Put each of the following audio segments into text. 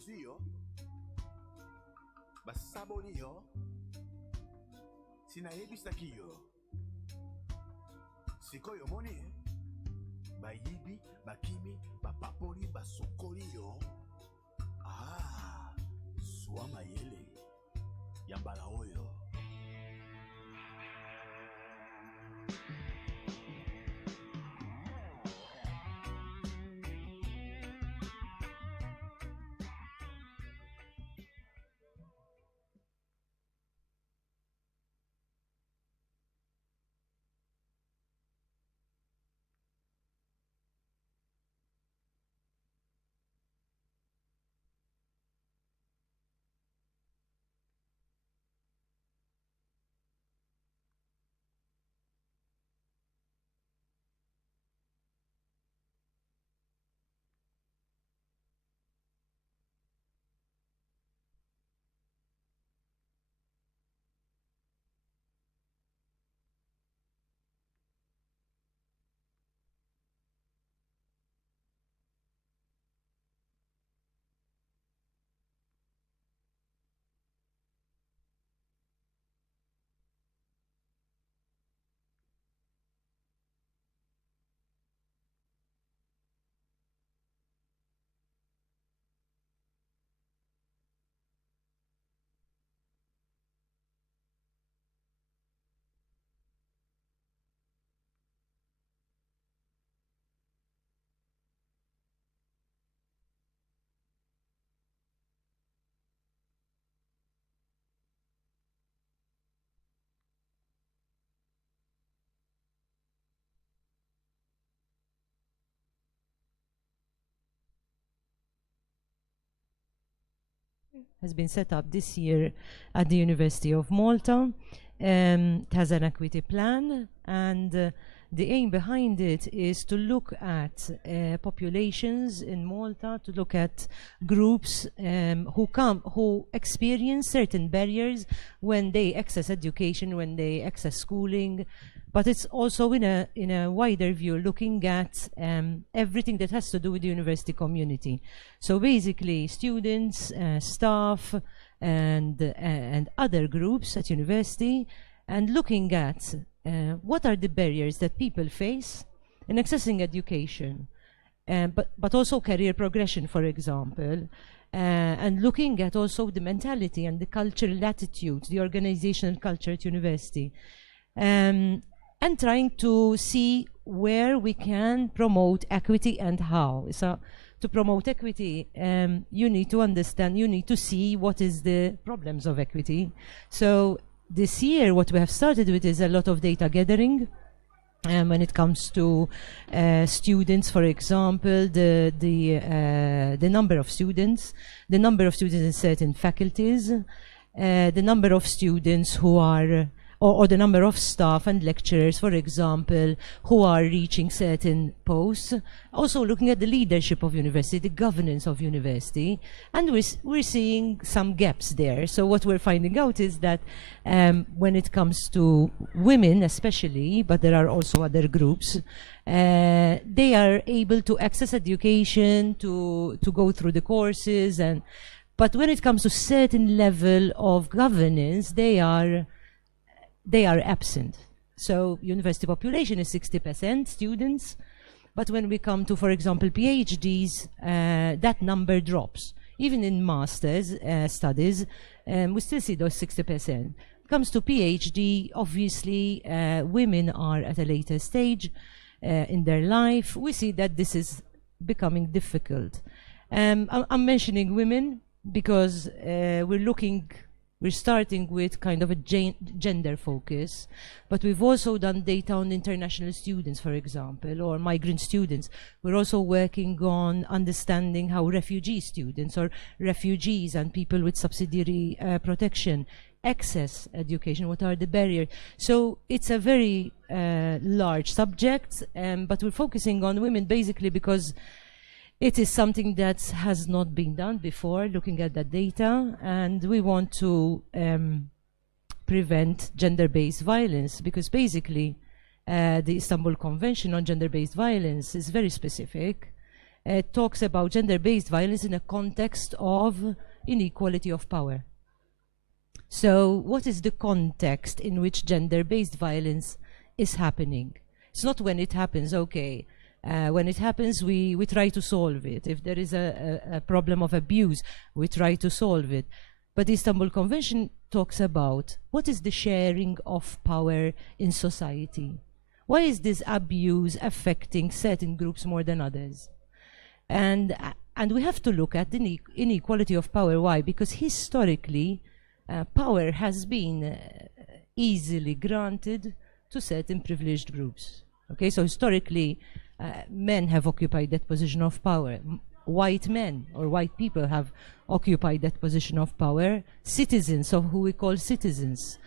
Masiyo, basaboniyo, sinayebisakiyo. Sikoyo moni, bayibi, bakimi, bapapoli, basokoliyo. Ah, suama yele, yambala oyo. Has been set up this year at the University of Malta. It has an equity plan, and the aim behind it is to look at populations in Malta, to look at groups who experience certain barriers when they access education, when they access schooling. But it's also in a wider view, looking at everything that has to do with the university community. So basically, students, staff, and other groups at university, and looking at what are the barriers that people face in accessing education, but also career progression, for example. And looking at also the mentality and the cultural attitude, the organizational culture at university. And trying to see where we can promote equity and how. So to promote equity, you need to understand, you need to see what is the problems of equity. So this year, what we have started with is a lot of data gathering. When it comes to students, for example, the number of students in certain faculties, the number of students who are or the number of staff and lecturers, for example, who are reaching certain posts. Also looking at the leadership of university, the governance of university, and we're seeing some gaps there. So what we're finding out is that when it comes to women especially, but there are also other groups, they are able to access education, to go through the courses, but when it comes to certain level of governance, they are absent. So university population is 60% students, but when we come to, for example, PhDs, that number drops. Even in master's studies, we still see those 60%. Comes to PhD, obviously, women are at a later stage in their life. We see that this is becoming difficult. I'm mentioning women because we're starting with kind of a gender focus, but we've also done data on international students, for example, or migrant students. We're also working on understanding how refugee students or refugees and people with subsidiary protection access education, what are the barriers. So it's a very large subject, but we're focusing on women basically because it is something that has not been done before, looking at that data, and we want to prevent gender-based violence, because basically the Istanbul Convention on Gender-Based Violence is very specific, talks about gender-based violence in a context of inequality of power. So what is the context in which gender-based violence is happening? It's not when it happens, okay. When it happens, we try to solve it. If there is a problem of abuse, we try to solve it. But the Istanbul Convention talks about what is the sharing of power in society. Why is this abuse affecting certain groups more than others? And we have to look at the inequality of power. Why? Because historically, power has been easily granted to certain privileged groups. Okay, so historically, men have occupied that position of power. White men or white people have occupied that position of power. Citizens, or who we call citizens,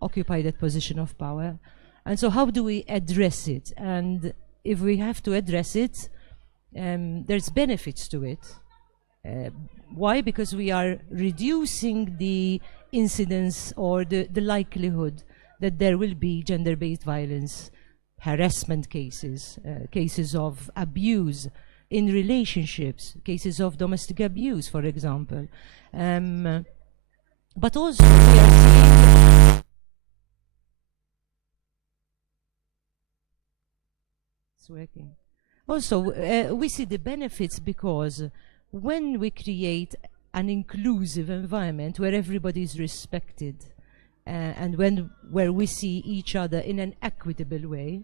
occupy that position of power. And so how do we address it? And if we have to address it, there's benefits to it. Why? Because we are reducing the incidence or the likelihood that there will be gender-based violence, harassment cases, cases of abuse in relationships, cases of domestic abuse, for example. But also we are seeing... It's working. Also, we see the benefits because when we create an inclusive environment where everybody is respected and where we see each other in an equitable way,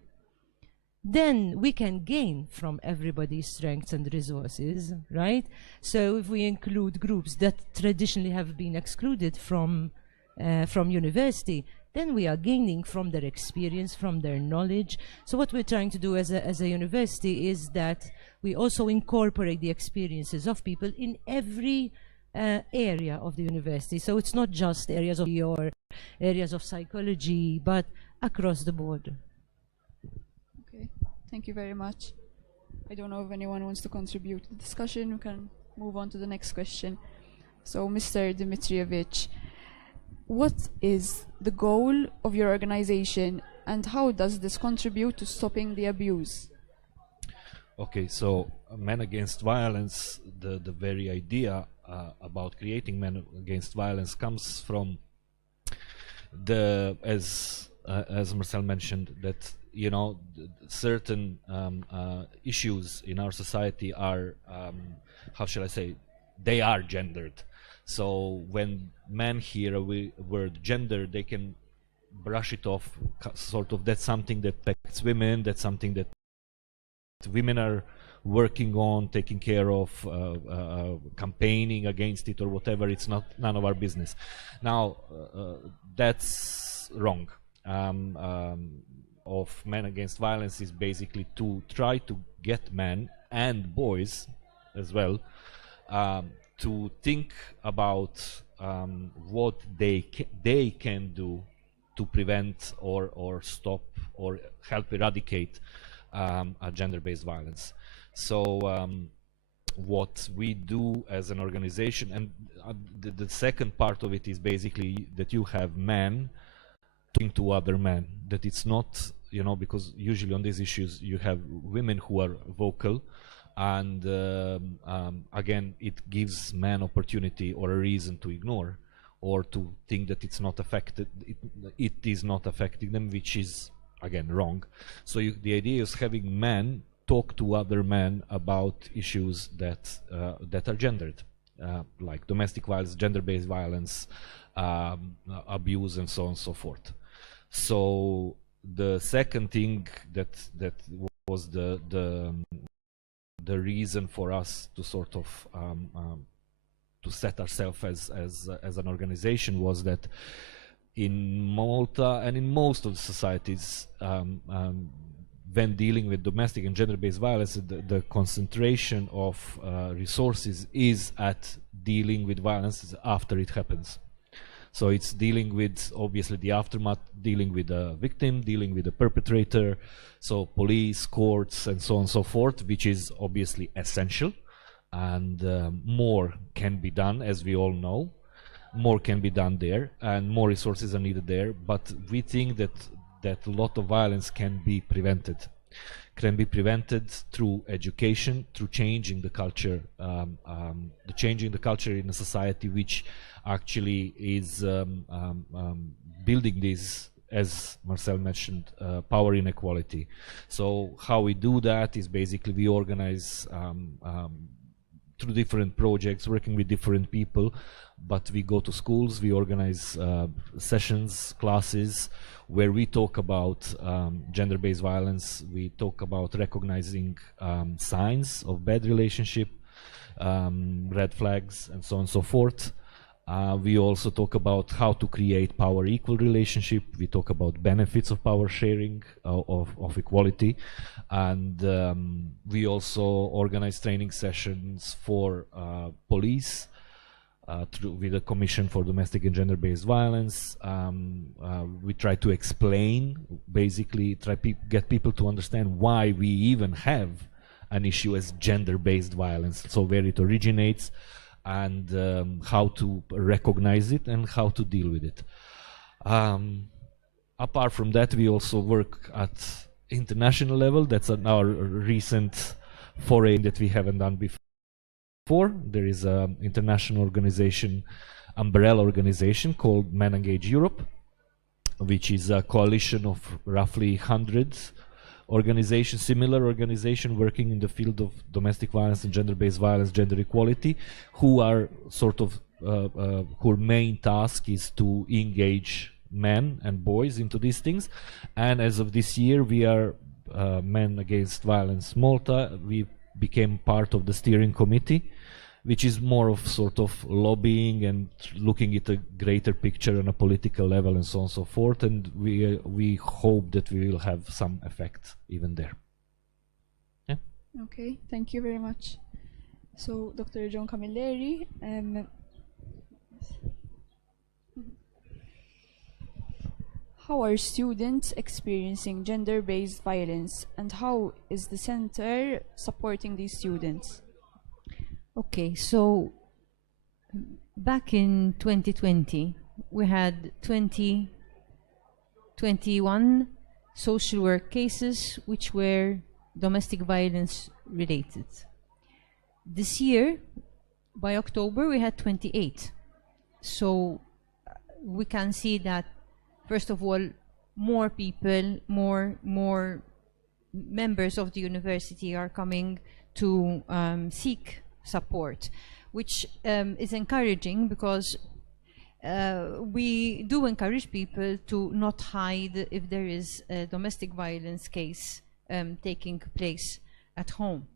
then we can gain from everybody's strengths and resources, right? So if we include groups that traditionally have been excluded from university, then we are gaining from their experience, from their knowledge. So what we're trying to do as a university is that we also incorporate the experiences of people in every area of the university. So it's not just areas of or areas of psychology, but across the board. Okay, thank you very much. I don't know if anyone wants to contribute to the discussion. We can move on to the next question. So, Mr. Dimitrievich, what is the goal of your organization and how does this contribute to stopping the abuse? Okay, so Men Against Violence, the very idea about creating Men Against Violence comes from as Marcel mentioned, that certain issues in our society are how shall I say, they are gendered. So when men hear a word gender, they can brush it off, sort of that's something that affects women, that's something that women are working on, taking care of, campaigning against it or whatever. It's none of our business. Now that's wrong. Of Men Against Violence is basically to try to get men and boys as well to think about what they can do to prevent or stop or help eradicate gender-based violence. So what we do as an organization, and the second part of it is basically that you have men talking to other men, that it's not, because usually on these issues you have women who are vocal, and again, it gives men opportunity or a reason to ignore or to think that it's not affected. It is not affecting them, which is again wrong. So the idea is having men talk to other men about issues that are gendered, like domestic violence, gender-based violence, abuse, and so on and so forth. So the second thing that was the reason for us to sort of to set ourselves as an organization was that in Malta and in most of the societies, when dealing with domestic and gender-based violence, the concentration of resources is at dealing with violence after it happens. So it's dealing with, obviously, the aftermath, dealing with the victim, dealing with the perpetrator, so police, courts, and so on and so forth, which is obviously essential. And more can be done, as we all know. More can be done there, and more resources are needed there. But we think that a lot of violence can be prevented, can be prevented through education, through changing the culture, changing the culture in a society which actually is building this, as Marcel mentioned, power inequality. So how we do that is basically we organize through different projects, working with different people, but we go to schools, we organize sessions, classes, where we talk about gender-based violence, we talk about recognizing signs of bad relationship, red flags, and so on and so forth. We also talk about how to create power equal relationship. We talk about benefits of power sharing, of equality. And we also organize training sessions for police with the Commission for Domestic and Gender-Based Violence. We try to explain, basically get people to understand why we even have an issue as gender-based violence, so where it originates, and how to recognize it and how to deal with it. Apart from that, we also work at international level. That's our recent foray that we haven't done before. There is an international organization, umbrella organization called Men Engage Europe, which is a coalition of roughly 100 organizations, similar organization working in the field of domestic violence and gender-based violence, gender equality, who are sort of whose main task is to engage men and boys into these things. And as of this year, we are Men Against Violence Malta. We became part of the steering committee, which is more of sort of lobbying and looking at a greater picture on a political level and so on and so forth. And we hope that we will have some effect even there. Yeah. Okay, thank you very much. So, Dr. John Camilleri, how are students experiencing gender-based violence, and how is the center supporting these students? Okay, so back in 2020, we had 21 social work cases which were domestic violence related. This year, by October, we had 28. So we can see that, first of all, more people, more members of the university are coming to seek support, which is encouraging, because we do encourage people to not hide if there is a domestic violence case taking place at home.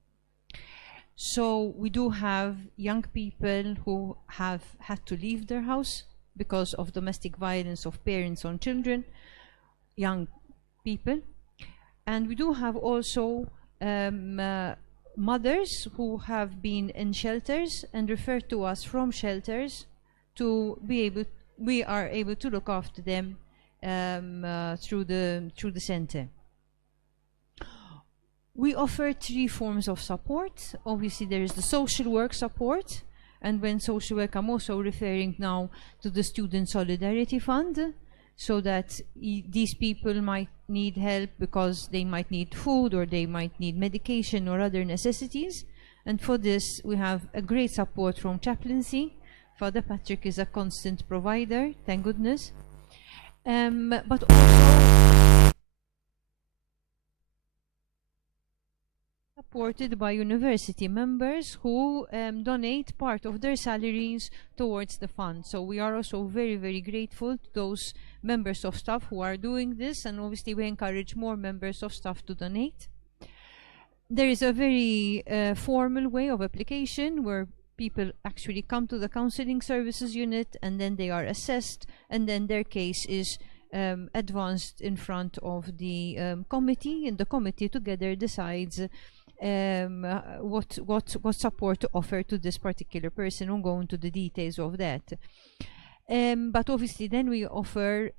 So we do have young people who have had to leave their house because of domestic violence of parents on children, young people. And we do have also mothers who have been in shelters and referred to us from shelters to be able, we are able to look after them through the center. We offer 3 forms of support. Obviously, there is the social work support, and when social work, I'm also referring now to the Student Solidarity Fund, so that these people might need help because they might need food, or they might need medication or other necessities. And for this, we have a great support from chaplaincy. Father Patrick is a constant provider, thank goodness. But also supported by university members who donate part of their salaries towards the fund. So we are also very, very grateful to those members of staff who are doing this, and obviously we encourage more members of staff to donate. There is a very formal way of application where people actually come to the counseling services unit, and then they are assessed, and then their case is advanced in front of the committee, and the committee together decides what support to offer to this particular person. I'll go into the details of that. But obviously then we offer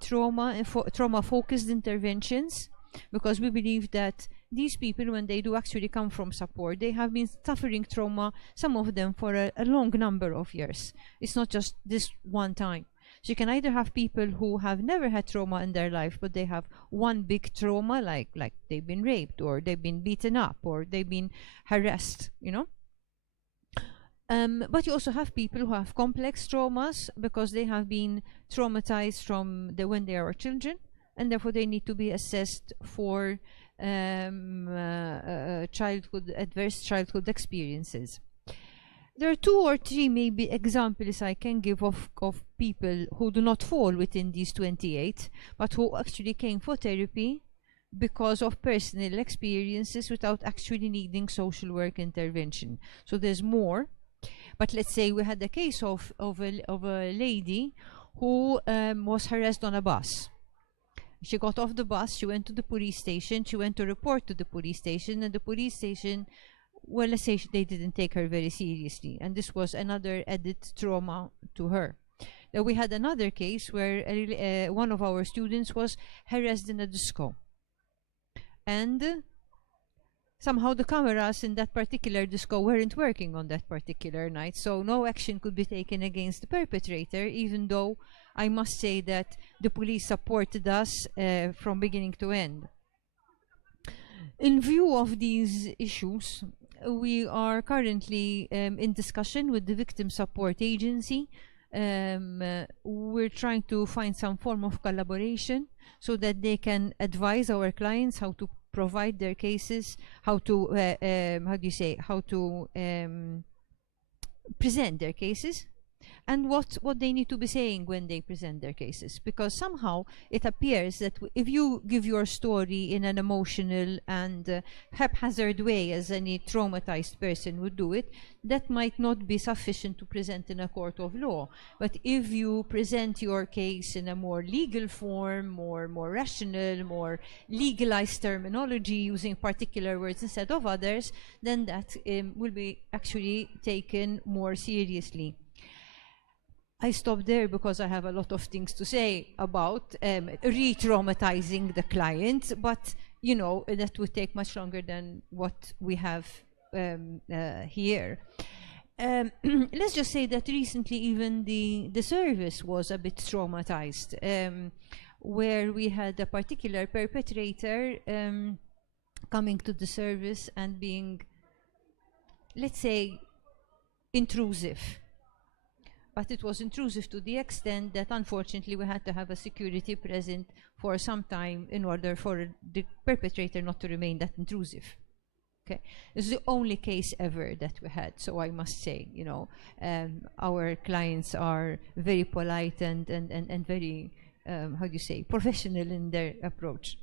trauma-focused interventions, because we believe that these people, when they do actually come from support, they have been suffering trauma, some of them for a long number of years. It's not just this one time. So you can either have people who have never had trauma in their life, but they have one big trauma, like they've been raped, or they've been beaten up, or they've been harassed, But you also have people who have complex traumas because they have been traumatized from when they are children, and therefore they need to be assessed for adverse childhood experiences. There are 2 or 3 maybe examples I can give of people who do not fall within these 28, but who actually came for therapy because of personal experiences without actually needing social work intervention. So there's more. But let's say we had a case of a lady who was harassed on a bus. She got off the bus, she went to the police station, she went to report to the police station, and the police station, well, let's say they didn't take her very seriously, and this was another added trauma to her. Then we had another case where one of our students was harassed in a disco, and somehow the cameras in that particular disco weren't working on that particular night, so no action could be taken against the perpetrator, even though I must say that the police supported us from beginning to end. In view of these issues, we are currently in discussion with the Victim Support Agency. We're trying to find some form of collaboration so that they can advise our clients how to provide their cases, how to present their cases, and what they need to be saying when they present their cases. Because somehow it appears that if you give your story in an emotional and haphazard way, as any traumatized person would do it, that might not be sufficient to present in a court of law. But if you present your case in a more legal form, more rational, more legalized terminology, using particular words instead of others, then that will be actually taken more seriously. I stop there because I have a lot of things to say about re-traumatizing the client, but that would take much longer than what we have here. Let's just say that recently even the service was a bit traumatized, where we had a particular perpetrator coming to the service and being, let's say, intrusive. But it was intrusive to the extent that unfortunately we had to have a security present for some time in order for the perpetrator not to remain that intrusive. Okay, this is the only case ever that we had. So I must say, our clients are very polite and very, professional in their approach.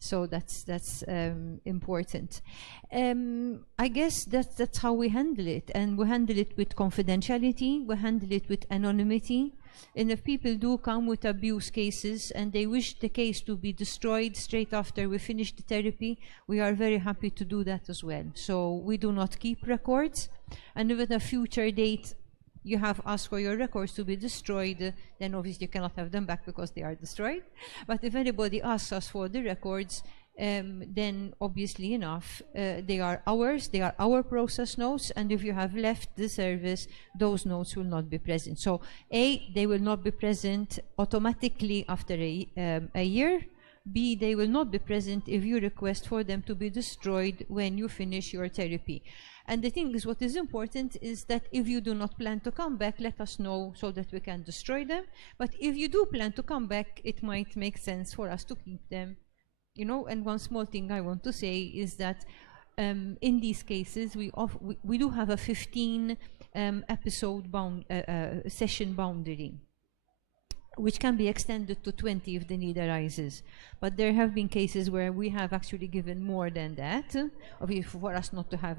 So that's important. I guess that's how we handle it, and we handle it with confidentiality, we handle it with anonymity. And if people do come with abuse cases and they wish the case to be destroyed straight after we finish the therapy, we are very happy to do that as well. So we do not keep records, and if at a future date you have asked for your records to be destroyed, then obviously you cannot have them back because they are destroyed. But if anybody asks us for the records, then obviously enough, they are ours, they are our process notes, and if you have left the service, those notes will not be present. So A, they will not be present automatically after a year. B, they will not be present if you request for them to be destroyed when you finish your therapy. And the thing is, what is important is that if you do not plan to come back, let us know so that we can destroy them. But if you do plan to come back, it might make sense for us to keep them. And one small thing I want to say is that in these cases, we do have a 15 episode session boundary, which can be extended to 20 if the need arises. But there have been cases where we have actually given more than that, for us not to have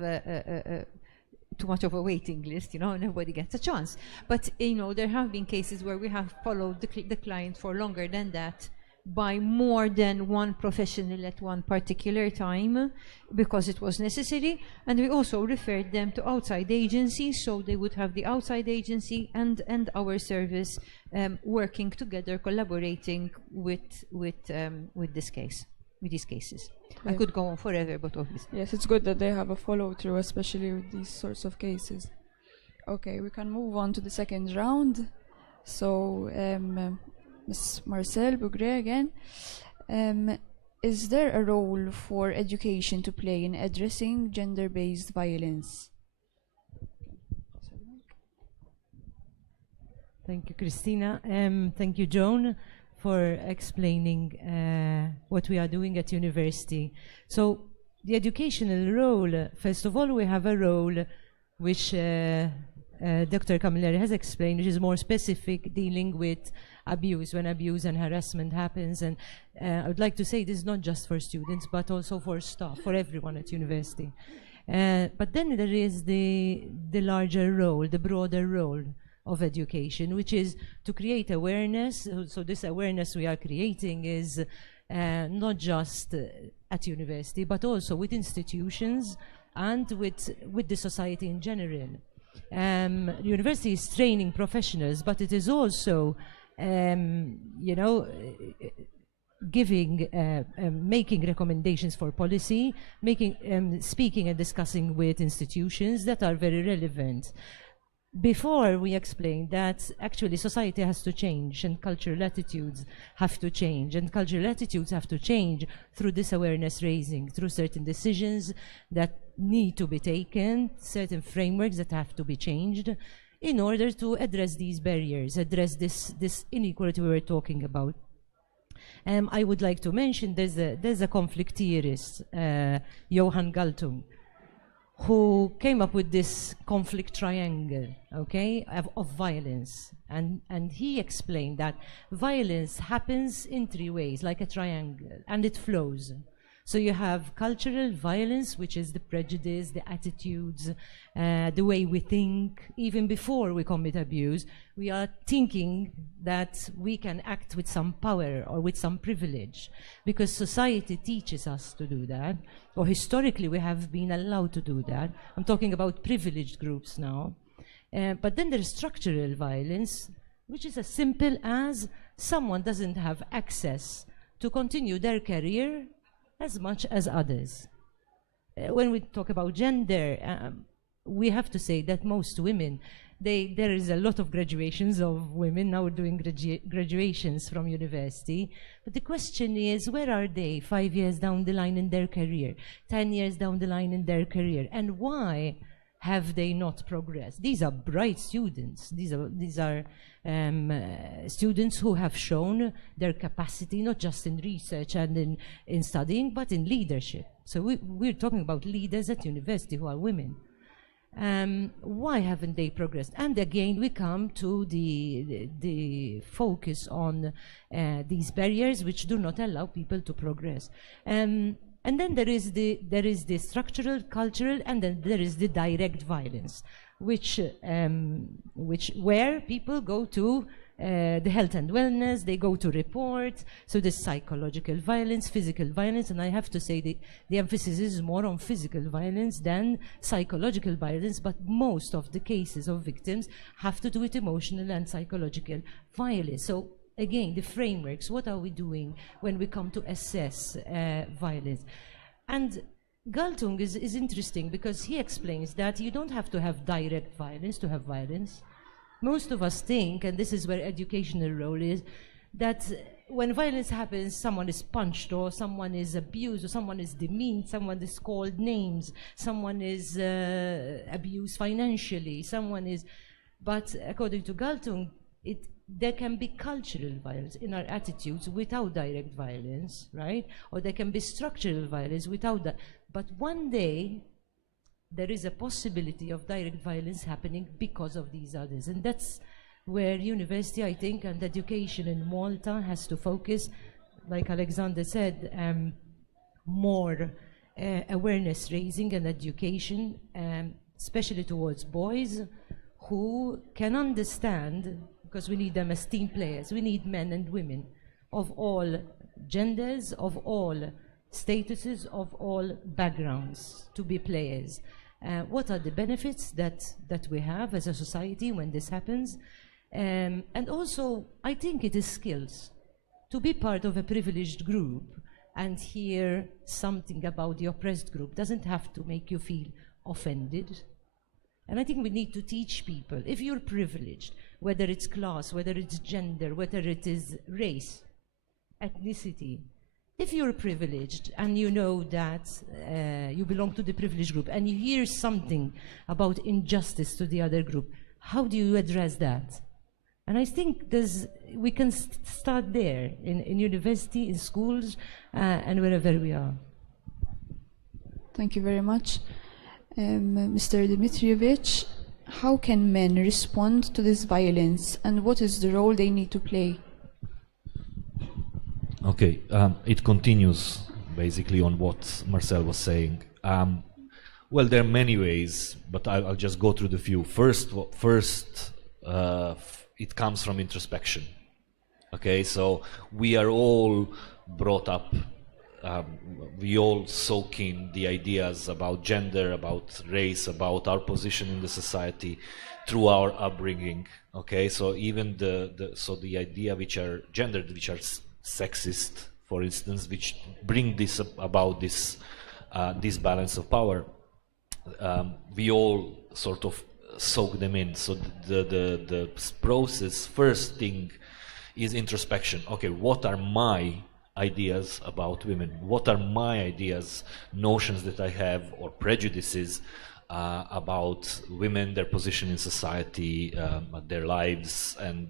too much of a waiting list, and everybody gets a chance. But, there have been cases where we have followed the client for longer than that, by more than one professional at one particular time, because it was necessary. And we also referred them to outside agencies, so they would have the outside agency and our service working together, collaborating with this case, with these cases. I could go on forever, but obviously. Yes, it's good that they have a follow-through, especially with these sorts of cases. Okay, we can move on to the second round. So, Ms. Marcel Bougre again. Is there a role for education to play in addressing gender-based violence? Thank you, Christina. Thank you, Joan, for explaining what we are doing at university. So the educational role, first of all, we have a role which Dr. Camilleri has explained, which is more specific, dealing with abuse, when abuse and harassment happens. And I would like to say this is not just for students, but also for staff, for everyone at university. But then there is the larger role, the broader role of education, which is to create awareness. So this awareness we are creating is not just at university, but also with institutions and with the society in general. University is training professionals, but it is also, giving, making recommendations for policy, speaking and discussing with institutions that are very relevant. Before we explained that actually society has to change and cultural attitudes have to change, and cultural attitudes have to change through this awareness raising, through certain decisions that need to be taken, certain frameworks that have to be changed in order to address these barriers, address this inequality we were talking about. I would like to mention there's a conflict theorist, Johan Galtung, who came up with this conflict triangle, okay, of violence. And he explained that violence happens in three ways, like a triangle, and it flows. So you have cultural violence, which is the prejudice, the attitudes, the way we think. Even before we commit abuse, we are thinking that we can act with some power or with some privilege, because society teaches us to do that, or historically we have been allowed to do that. I'm talking about privileged groups now. But then there's structural violence, which is as simple as someone doesn't have access to continue their career as much as others. When we talk about gender, we have to say that most women, there is a lot of graduations of women now doing graduations from university, but the question is, where are they 5 years down the line in their career, 10 years down the line in their career, and why have they not progressed? These are bright students. These are students who have shown their capacity, not just in research and in studying, but in leadership. So we're talking about leaders at university who are women. Why haven't they progressed? And again, we come to the focus on these barriers which do not allow people to progress. And then there is the structural, cultural, and then there is the direct violence, where people go to the health and wellness, they go to report. So there's psychological violence, physical violence, and I have to say the emphasis is more on physical violence than psychological violence, but most of the cases of victims have to do with emotional and psychological violence. So again, the frameworks, what are we doing when we come to assess violence? And Galtung is interesting because he explains that you don't have to have direct violence to have violence. Most of us think, and this is where educational role is, that when violence happens, someone is punched or someone is abused or someone is demeaned, someone is called names, someone is abused financially, but according to Galtung, there can be cultural violence in our attitudes without direct violence, right? Or there can be structural violence without that. But one day, there is a possibility of direct violence happening because of these others. And that's where university, I think, and education in Malta has to focus, like Alexander said, more awareness raising and education, especially towards boys who can understand, because we need them as team players. We need men and women of all genders, of all statuses, of all backgrounds to be players. What are the benefits that we have as a society when this happens? And also, I think it is skills. To be part of a privileged group and hear something about the oppressed group doesn't have to make you feel offended. And I think we need to teach people, if you're privileged, whether it's class, whether it's gender, whether it is race, ethnicity, if you're privileged and you know that you belong to the privileged group and you hear something about injustice to the other group, how do you address that? And I think we can start there, in university, in schools, and wherever we are. Thank you very much. Mr. Dmitrievich, how can men respond to this violence, and what is the role they need to play? Okay, it continues basically on what Marcel was saying. Well, there are many ways, but I'll just go through the few. First, it comes from introspection. Okay, so we are all brought up, we all soak in the ideas about gender, about race, about our position in the society through our upbringing. Okay, so even the idea which are gendered, which are sexist, for instance, which bring this about this balance of power, we all sort of soak them in. So the process, first thing, is introspection. Okay, what are my ideas about women? What are my ideas, notions that I have, or prejudices about women, their position in society, their lives, and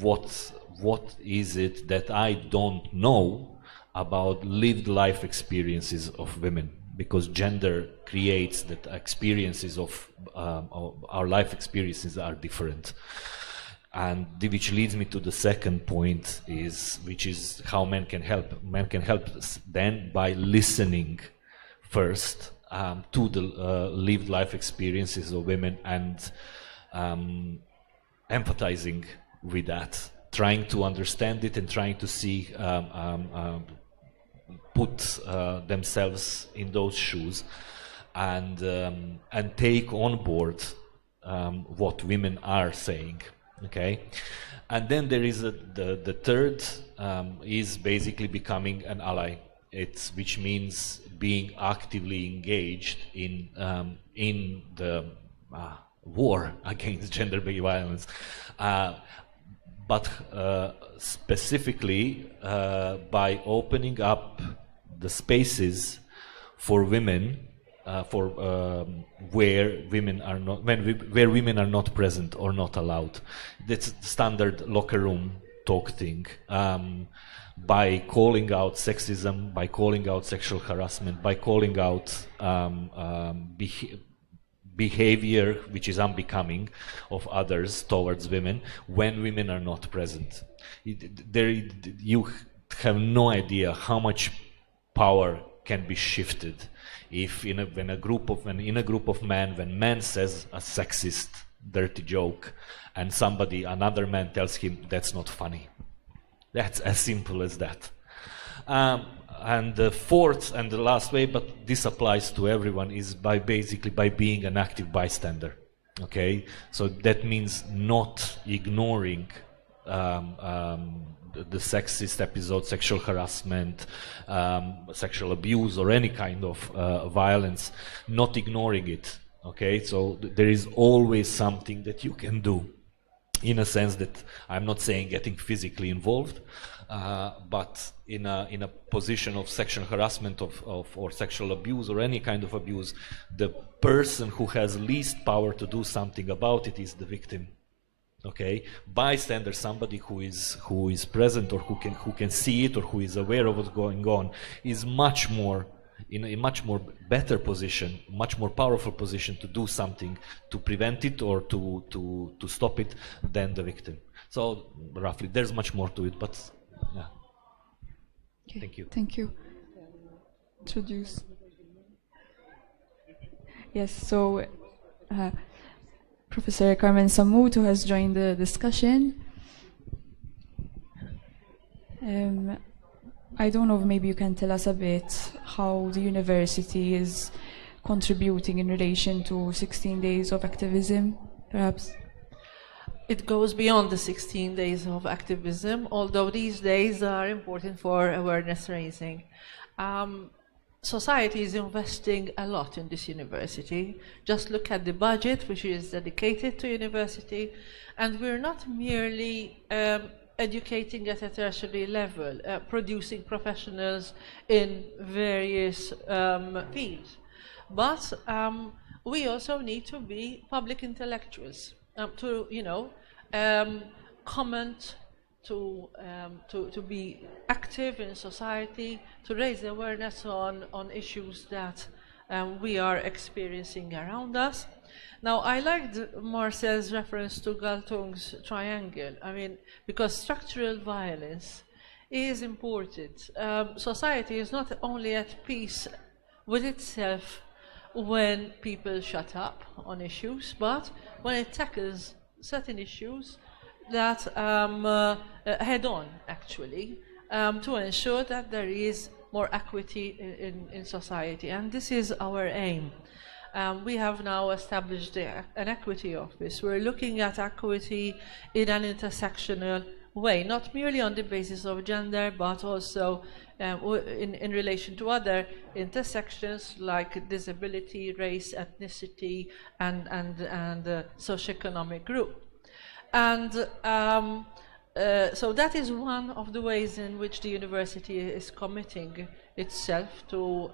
what is it that I don't know about lived life experiences of women? Because gender creates that experiences of our life experiences are different. And which leads me to the second point, which is how men can help. Men can help then by listening first to the lived life experiences of women and empathizing with that, trying to understand it and trying to see, put themselves in those shoes and take on board what women are saying. Okay, and then there is the third is basically becoming an ally. Which means being actively engaged in the war against gender-based violence, but specifically by opening up the spaces for women. Where women are not, where women are not present or not allowed. That's standard locker room talk thing. By calling out sexism, by calling out sexual harassment, by calling out behavior which is unbecoming of others towards women when women are not present. You have no idea how much power can be shifted if in a group of men, when man says a sexist, dirty joke, and another man tells him that's not funny. That's as simple as that. And the fourth and the last way, but this applies to everyone, is by being an active bystander. Okay, so that means not ignoring the sexist episode, sexual harassment, sexual abuse, or any kind of violence, not ignoring it. Okay, so there is always something that you can do, in a sense that I'm not saying getting physically involved, but in a position of sexual harassment or sexual abuse or any kind of abuse, the person who has least power to do something about it is the victim. Okay, bystander, somebody who is present or who can see it or who is aware of what's going on, is much more in a much more better position, much more powerful position to do something to prevent it or to stop it than the victim. So roughly, there's much more to it, but yeah. Okay. Thank you. Thank you. Introduce. Yes. So. Professor Carmen Sammoud, who has joined the discussion. I don't know if maybe you can tell us a bit how the university is contributing in relation to 16 days of activism, perhaps. It goes beyond the 16 days of activism, although these days are important for awareness raising. society is investing a lot in this university. Just look at the budget which is dedicated to university, and we're not merely educating at a tertiary level, producing professionals in various fields, but we also need to be public intellectuals, to comment, to be active in society, to raise awareness on issues that we are experiencing around us. Now, I liked Marcel's reference to Galtung's triangle. I mean, because structural violence is important. Society is not only at peace with itself when people shut up on issues, but when it tackles certain issues that head on, actually, to ensure that there is more equity in society. And this is our aim. We have now established an equity office. We're looking at equity in an intersectional way, not merely on the basis of gender, but also in relation to other intersections like disability, race, ethnicity, and socioeconomic group. And so that is one of the ways in which the university is committing itself to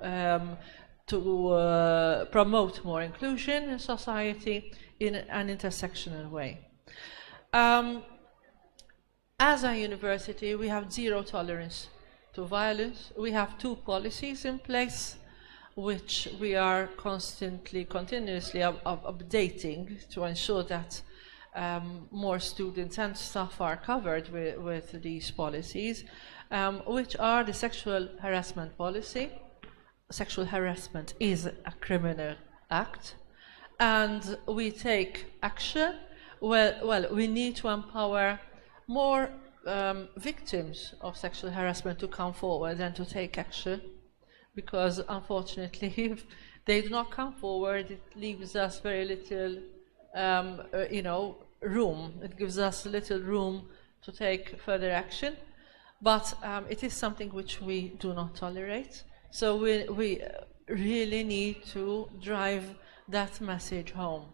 promote more inclusion in society in an intersectional way. As a university, we have zero tolerance to violence. We have 2 policies in place, which we are continuously updating to ensure that more students and staff are covered with these policies, which are the sexual harassment policy. Sexual harassment is a criminal act, and we take action. Well, we need to empower more victims of sexual harassment to come forward and to take action, because unfortunately, if they do not come forward, it leaves us very little, room. It gives us little room to take further action, but it is something which we do not tolerate. So we really need to drive that message home.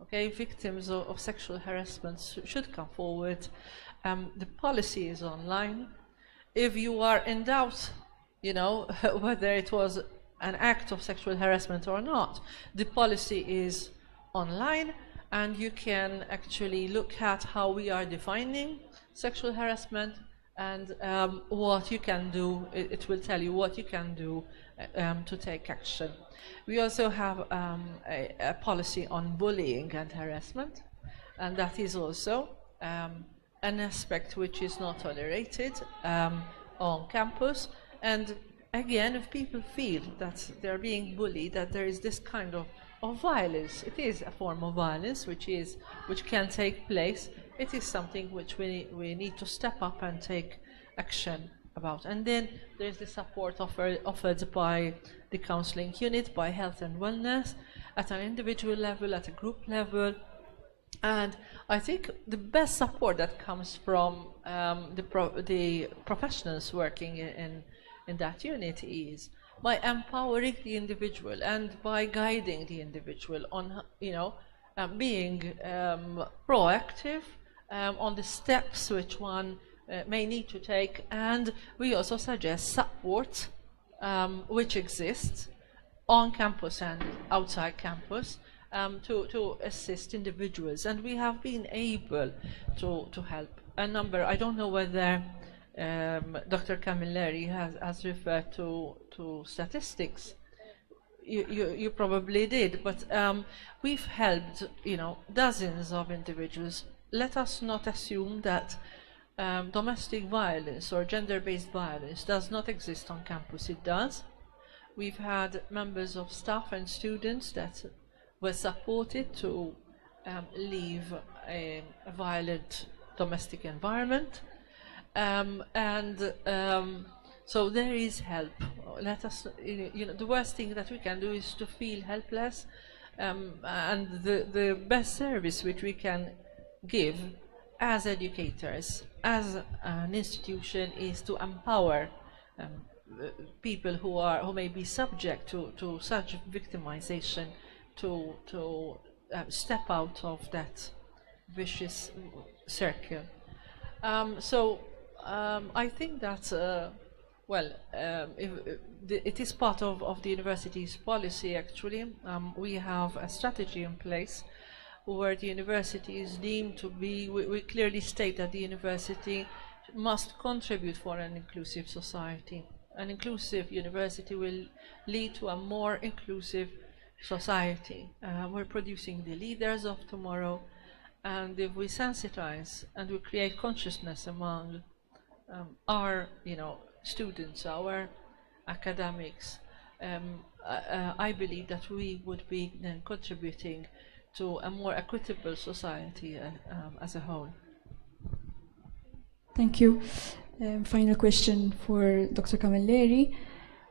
Okay, victims of sexual harassment should come forward. The policy is online. If you are in doubt, whether it was an act of sexual harassment or not, the policy is online, and you can actually look at how we are defining sexual harassment and what you can do. It will tell you what you can do to take action. We also have a policy on bullying and harassment, and that is also an aspect which is not tolerated on campus. And again, if people feel that they're being bullied, that there is this kind of violence, it is a form of violence which can take place. It is something which we need to step up and take action about. And then there's the support offered by the counselling unit, by health and wellness, at an individual level, at a group level. And I think the best support that comes from the professionals working in that unit is by empowering the individual and by guiding the individual on, being proactive on the steps which one may need to take. And we also suggest support which exists on campus and outside campus to assist individuals. And we have been able to help a number. I don't know whether Dr. Camilleri has referred to statistics. You probably did, but we've helped dozens of individuals. Let us not assume that domestic violence or gender-based violence does not exist on campus. It does. We've had members of staff and students that were supported to leave a violent domestic environment, so there is help. Let us, the worst thing that we can do is to feel helpless, and the best service which we can give as educators, as an institution, is to empower people who may be subject to such victimization to step out of that vicious circle. I think that it is part of the university's policy actually. We have a strategy in place where the university is deemed to be, we clearly state that the university must contribute for an inclusive society. An inclusive university will lead to a more inclusive society. We're producing the leaders of tomorrow, and if we sensitize and we create consciousness among our students, our academics, I believe that we would be then contributing to a more equitable society as a whole. Thank you. Final question for Dr. Camilleri.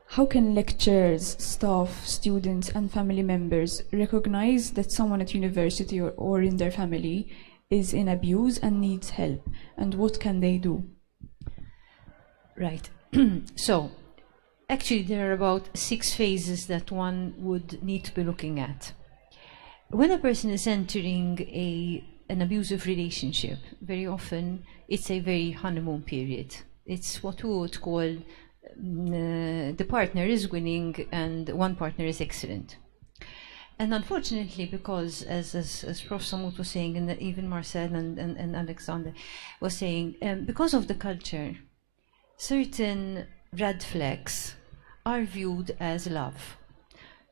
How can lecturers, staff, students and family members recognize that someone at university or in their family is in abuse and needs help? And what can they do? Right. So, actually there are about 6 phases that one would need to be looking at. When a person is entering an abusive relationship, very often it's a very honeymoon period. It's what we would call the partner is winning and one partner is excellent. And unfortunately, because as Prof. Samut was saying, and even Marcel and Alexander was saying, because of the culture, certain red flags are viewed as love.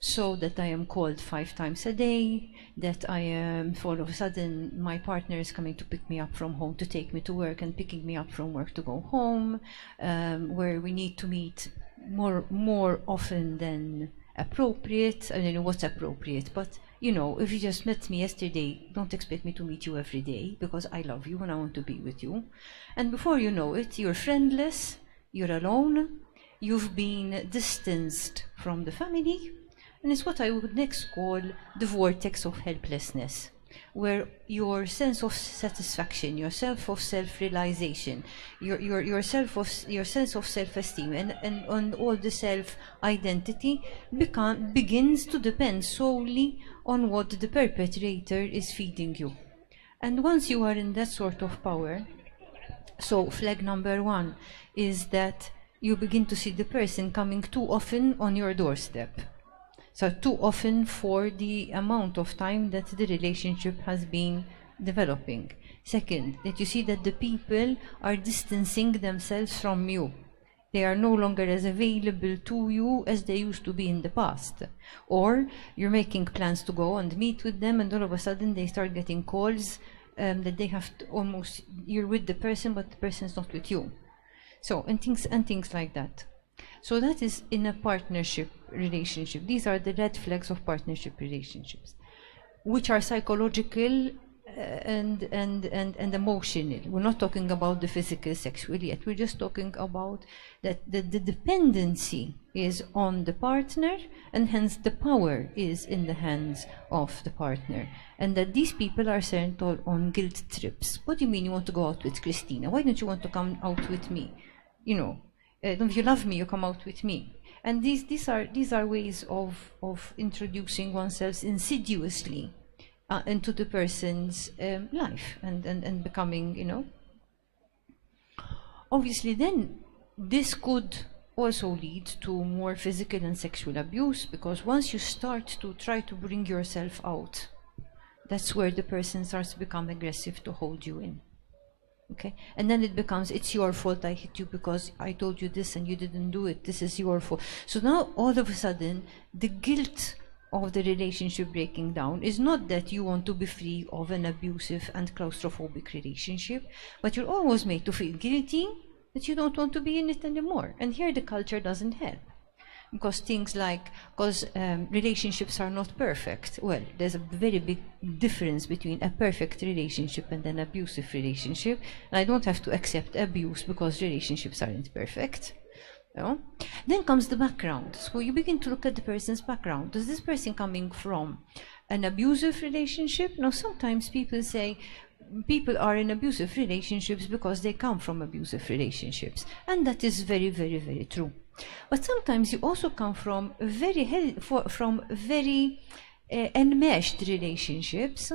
So that I am called 5 times a day, that I am, all of a sudden, my partner is coming to pick me up from home to take me to work and picking me up from work to go home, where we need to meet more often than appropriate. I don't know what's appropriate, but if you just met me yesterday, don't expect me to meet you every day, because I love you and I want to be with you. And before you know it, you're friendless, you're alone, you've been distanced from the family. And it's what I would next call the vortex of helplessness, where your sense of satisfaction, your sense of self-realization, your sense of self-esteem, and on all the self-identity begins to depend solely on what the perpetrator is feeding you. And once you are in that sort of power, so flag number 1 is that you begin to see the person coming too often on your doorstep. So too often for the amount of time that the relationship has been developing. Second, that you see that the people are distancing themselves from you. They are no longer as available to you as they used to be in the past. Or you're making plans to go and meet with them, and all of a sudden they start getting calls that they have to almost, you're with the person but the person's not with you. So, and things like that. So that is in a partnership relationship. These are the red flags of partnership relationships, which are psychological and emotional. We're not talking about the physical sexual yet. We're just talking about that the dependency is on the partner, and hence the power is in the hands of the partner. And that these people are sent on guilt trips. What do you mean you want to go out with Christina? Why don't you want to come out with me? If you love me, you come out with me. And these are ways of introducing oneself insidiously into the person's life and becoming, Obviously, then this could also lead to more physical and sexual abuse, because once you start to try to bring yourself out, that's where the person starts to become aggressive to hold you in. Okay, and then it becomes, it's your fault, I hit you because I told you this and you didn't do it, this is your fault. So now all of a sudden the guilt of the relationship breaking down is not that you want to be free of an abusive and claustrophobic relationship, but you're always made to feel guilty that you don't want to be in it anymore. And here the culture doesn't help. Because relationships are not perfect. Well, there's a very big difference between a perfect relationship and an abusive relationship. And I don't have to accept abuse because relationships aren't perfect. Then comes the background. So you begin to look at the person's background. Is this person coming from an abusive relationship? Now, sometimes people say people are in abusive relationships because they come from abusive relationships. And that is very, very, very true. But sometimes you also come from very enmeshed relationships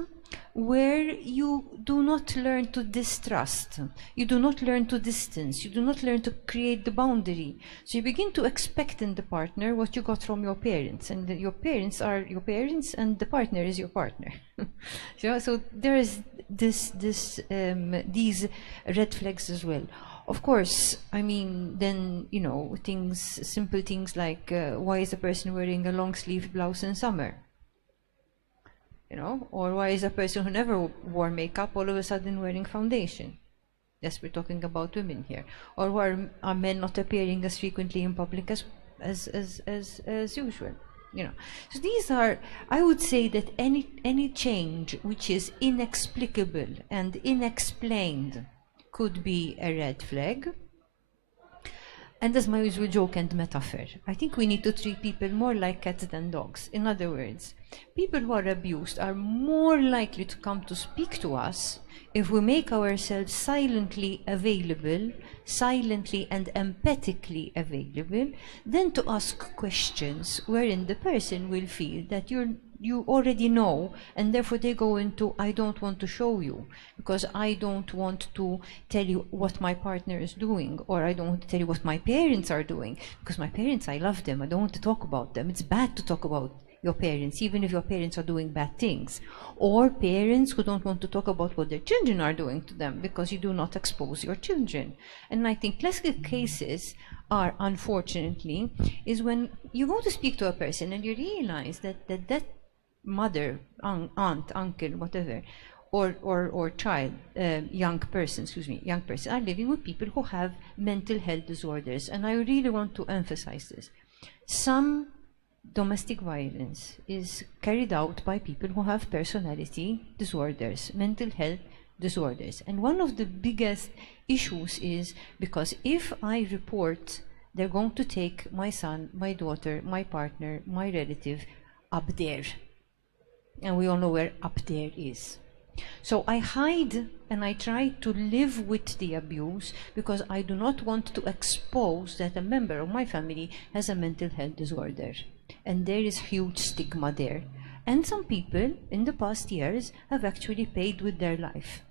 where you do not learn to distrust, you do not learn to distance, you do not learn to create the boundary. So you begin to expect in the partner what you got from your parents, and your parents are your parents, and the partner is your partner. So there is these red flags as well. Of course, I mean, then, you know, simple things like why is a person wearing a long sleeve blouse in summer? You know, or why is a person who never wore makeup all of a sudden wearing foundation? Yes, we're talking about women here. Or why are men not appearing as frequently in public as usual? You know, so these are, I would say that any change which is inexplicable and inexplained could be a red flag. And as my usual joke and metaphor, I think we need to treat people more like cats than dogs. In other words, people who are abused are more likely to come to speak to us if we make ourselves silently available, silently and empathically available, than to ask questions wherein the person will feel that you already know, and therefore they go into, I don't want to show you, because I don't want to tell you what my partner is doing, or I don't want to tell you what my parents are doing, because my parents, I love them, I don't want to talk about them. It's bad to talk about your parents, even if your parents are doing bad things. Or parents who don't want to talk about what their children are doing to them, because you do not expose your children. And I think classic cases are, unfortunately, is when you go to speak to a person and you realize that mother, aunt, uncle, whatever, or child, young person are living with people who have mental health disorders. And I really want to emphasize this. Some domestic violence is carried out by people who have personality disorders, mental health disorders. And one of the biggest issues is because if I report, they're going to take my son, my daughter, my partner, my relative up there. And we all know where up there is. So I hide and I try to live with the abuse because I do not want to expose that a member of my family has a mental health disorder. And there is huge stigma there. And some people in the past years have actually paid with their life.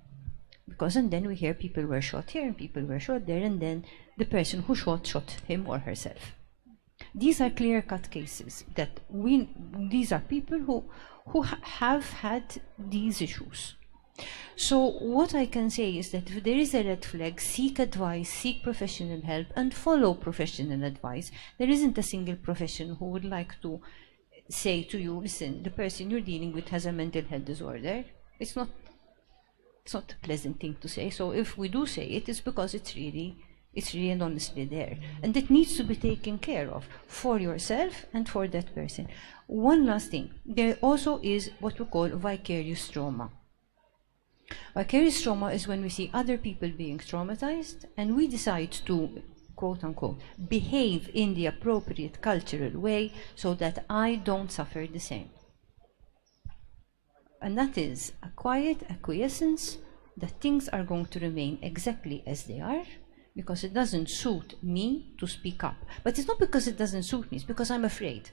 Because and then we hear people were shot here and people were shot there, and then the person who shot him or herself. These are clear-cut cases that these are people who have had these issues. So what I can say is that if there is a red flag, seek advice, seek professional help, and follow professional advice. There isn't a single profession who would like to say to you, listen, the person you're dealing with has a mental health disorder. It's not a pleasant thing to say. So if we do say it, it's because it's really and honestly there. And it needs to be taken care of for yourself and for that person. One last thing, there also is what we call vicarious trauma. Vicarious trauma is when we see other people being traumatized and we decide to, quote unquote, behave in the appropriate cultural way so that I don't suffer the same. And that is a quiet acquiescence that things are going to remain exactly as they are because it doesn't suit me to speak up. But it's not because it doesn't suit me, it's because I'm afraid.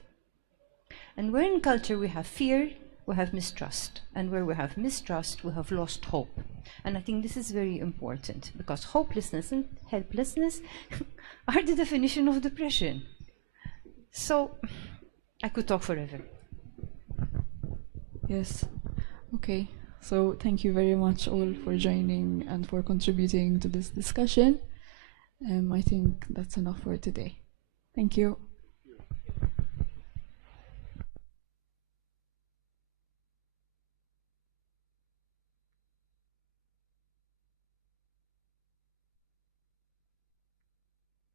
And where in culture we have fear, we have mistrust. And where we have mistrust, we have lost hope. And I think this is very important because hopelessness and helplessness are the definition of depression. So I could talk forever. Yes. Okay. So thank you very much all for joining and for contributing to this discussion. I think that's enough for today. Thank you.